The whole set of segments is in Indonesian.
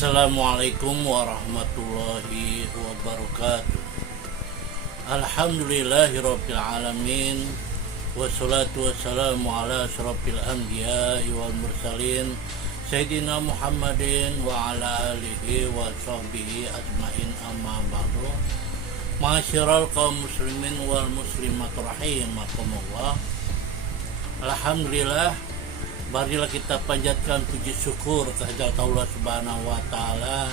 Assalamualaikum warahmatullahi wabarakatuh. Alhamdulillahirabbil alamin. Wassalatu wassalamu ala asyrafil anbiya'i wal mursalin Sayyidina Muhammadin wa ala alihi wa sahbihi ajmain, amma ba'du. Ma'asyiral kaum muslimin wal muslimat rahimakumullah. Alhamdulillah, marilah kita panjatkan puji syukur kehadirat Allah Subhanahu wa taala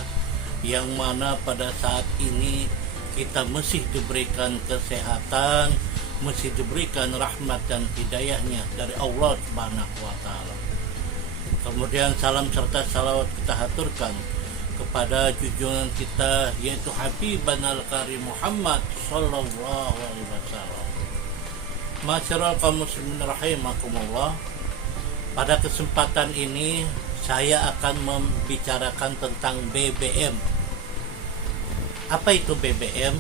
yang mana pada saat ini kita masih diberikan kesehatan, masih diberikan rahmat dan hidayahnya dari Allah Subhanahu wa taala. Kemudian salam serta salawat kita haturkan kepada junjungan kita yaitu Habibanal Karim Muhammad sallallahu alaihi wasallam. Masyarul kaum muslimin rahimakumullah. Pada kesempatan ini saya akan membicarakan tentang BBM. Apa itu BBM?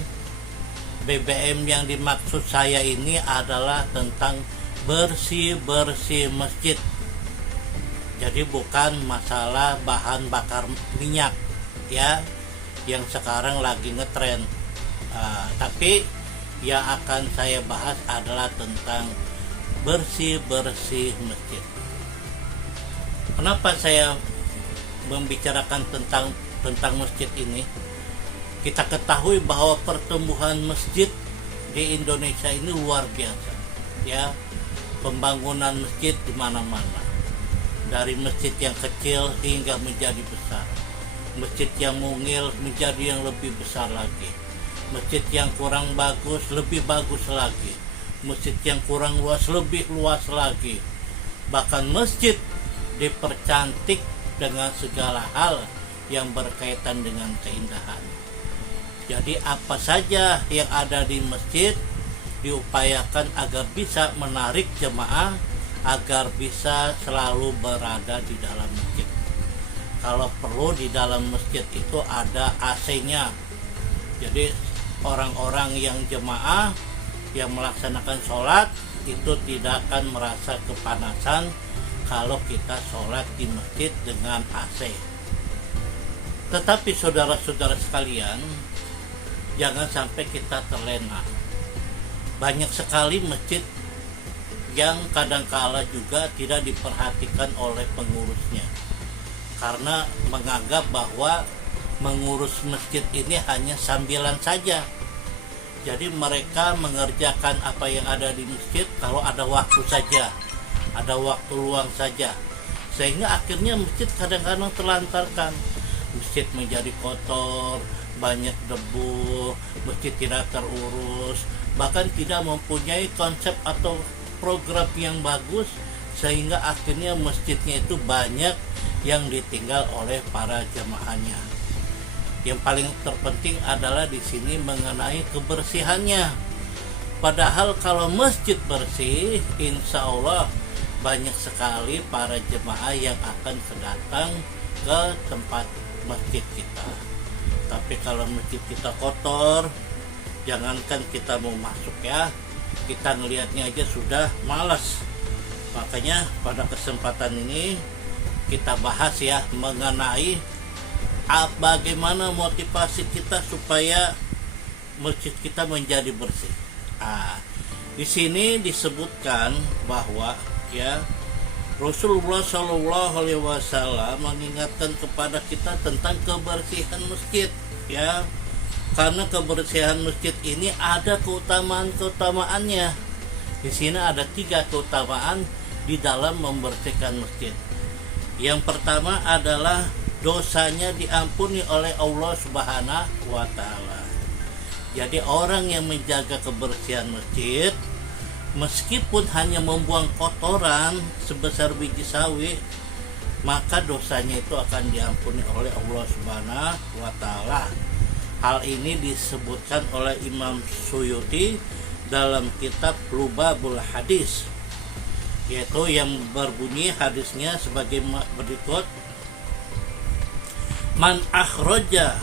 BBM yang dimaksud saya ini adalah tentang bersih-bersih masjid. Jadi bukan masalah bahan bakar minyak ya, yang sekarang lagi ngetren. Tapi yang akan saya bahas adalah tentang bersih-bersih masjid. Kenapa saya membicarakan tentang masjid ini? Kita ketahui bahwa pertumbuhan masjid di Indonesia ini luar biasa, ya. Pembangunan masjid di mana-mana, dari masjid yang kecil hingga menjadi besar, masjid yang mungil menjadi yang lebih besar lagi, masjid yang kurang bagus lebih bagus lagi, masjid yang kurang luas lebih luas lagi, bahkan masjid dipercantik dengan segala hal yang berkaitan dengan keindahan. Jadi apa saja yang ada di masjid diupayakan agar bisa menarik jemaah, agar bisa selalu berada di dalam masjid. Kalau perlu di dalam masjid itu ada AC-nya. Jadi orang-orang yang jemaah yang melaksanakan sholat itu tidak akan merasa kepanasan kalau kita sholat di masjid dengan AC. Tetapi saudara-saudara sekalian, jangan sampai kita terlena. Banyak sekali masjid yang kadangkala juga tidak diperhatikan oleh pengurusnya, karena menganggap bahwa mengurus masjid ini hanya sambilan saja. Jadi mereka mengerjakan apa yang ada di masjid kalau ada waktu saja, ada waktu luang saja, sehingga akhirnya masjid kadang-kadang terlantarkan. Masjid menjadi kotor, banyak debu, masjid tidak terurus, bahkan tidak mempunyai konsep atau program yang bagus, sehingga akhirnya masjidnya itu banyak yang ditinggal oleh para jemaahnya. Yang paling terpenting adalah di sini mengenai kebersihannya. Padahal kalau masjid bersih, insya Allah banyak sekali para jemaah yang akan datang ke tempat masjid kita. Tapi kalau masjid kita kotor, jangankan kita mau masuk ya, kita ngelihatnya aja sudah malas. Makanya pada kesempatan ini kita bahas ya mengenai bagaimana motivasi kita supaya masjid kita menjadi bersih. Di sini disebutkan bahwa ya Rasulullah Shallallahu Alaihi Wasallam mengingatkan kepada kita tentang kebersihan masjid, ya, karena kebersihan masjid ini ada keutamaan-keutamaannya. Di sini ada 3 keutamaan di dalam membersihkan masjid. Yang pertama adalah dosanya diampuni oleh Allah Subhanahu wa taala. Jadi orang yang menjaga kebersihan masjid, meskipun hanya membuang kotoran sebesar biji sawi, maka dosanya itu akan diampuni oleh Allah Subhanahu wa taala. Hal ini disebutkan oleh Imam Suyuti dalam kitab Lubabul Hadis, yaitu yang berbunyi hadisnya sebagai berikut: Man akhraja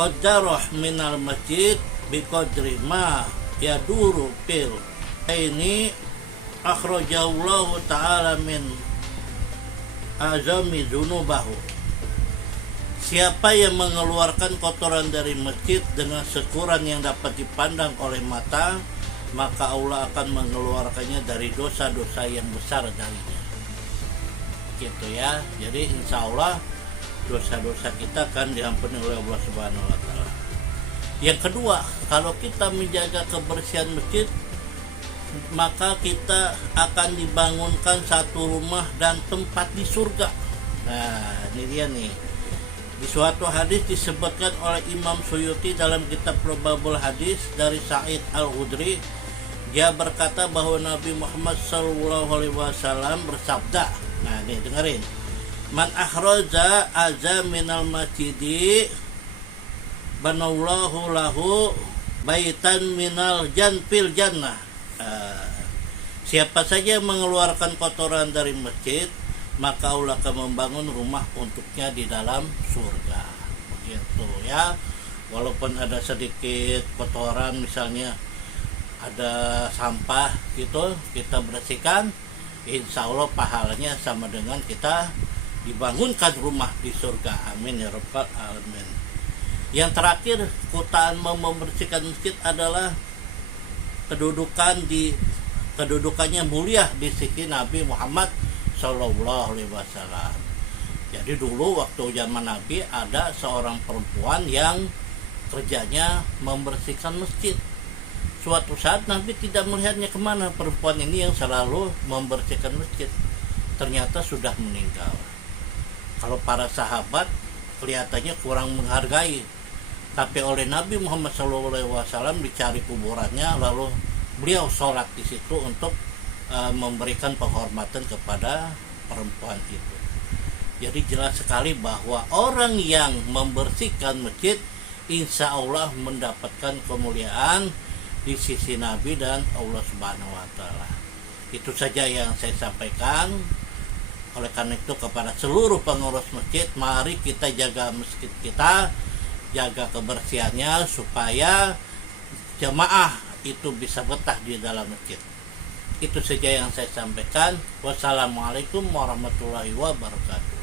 qadarah minal masjid biqadri ma yaduru fil ini akhrajallahu ta'ala min azami dzunubahu. Siapa yang mengeluarkan kotoran dari masjid dengan sekuran yang dapat dipandang oleh mata, maka Allah akan mengeluarkannya dari dosa-dosa yang besar darinya. Gitu ya. Jadi insya Allah dosa-dosa kita akan diampuni oleh Allah Subhanahu wa Ta'ala. Yang kedua, kalau kita menjaga kebersihan masjid, maka kita akan dibangunkan satu rumah dan tempat di surga. Nah, ini dia nih. Di suatu hadis disebutkan oleh Imam Suyuti dalam kitab Probabul Hadis dari Sa'id Al-Khudri, dia berkata bahwa Nabi Muhammad SAW bersabda. Nah, nih dengerin. Man akhraja aza minal masjidi banallahu lahu baitan minal fil jannah. Siapa saja yang mengeluarkan kotoran dari masjid, maka Allah akan membangun rumah untuknya di dalam surga. Begitu ya. Walaupun ada sedikit kotoran, misalnya ada sampah gitu, kita bersihkan, insya Allah pahalanya sama dengan kita dibangunkan rumah di surga. Amin ya rabbal alamin. Yang terakhir, keutamaan membersihkan masjid adalah kedudukannya mulia di sisi Nabi Muhammad Sallallahu Alaihi Wasallam. Jadi dulu waktu zaman Nabi ada seorang perempuan yang kerjanya membersihkan masjid. Suatu saat Nabi tidak melihatnya kemana perempuan ini yang selalu membersihkan masjid. Ternyata sudah meninggal. Kalau para sahabat kelihatannya kurang menghargai, tapi oleh Nabi Muhammad SAW dicari kuburannya, lalu beliau sholat di situ untuk memberikan penghormatan kepada perempuan itu. Jadi jelas sekali bahwa orang yang membersihkan masjid insya Allah mendapatkan kemuliaan di sisi Nabi dan Allah Subhanahu wa Ta'ala. Itu saja yang saya sampaikan. Oleh karena itu kepada seluruh pengurus masjid, mari kita jaga masjid kita, jaga kebersihannya supaya jamaah itu bisa betah di dalam masjid. Itu saja yang saya sampaikan. Wassalamualaikum warahmatullahi wabarakatuh.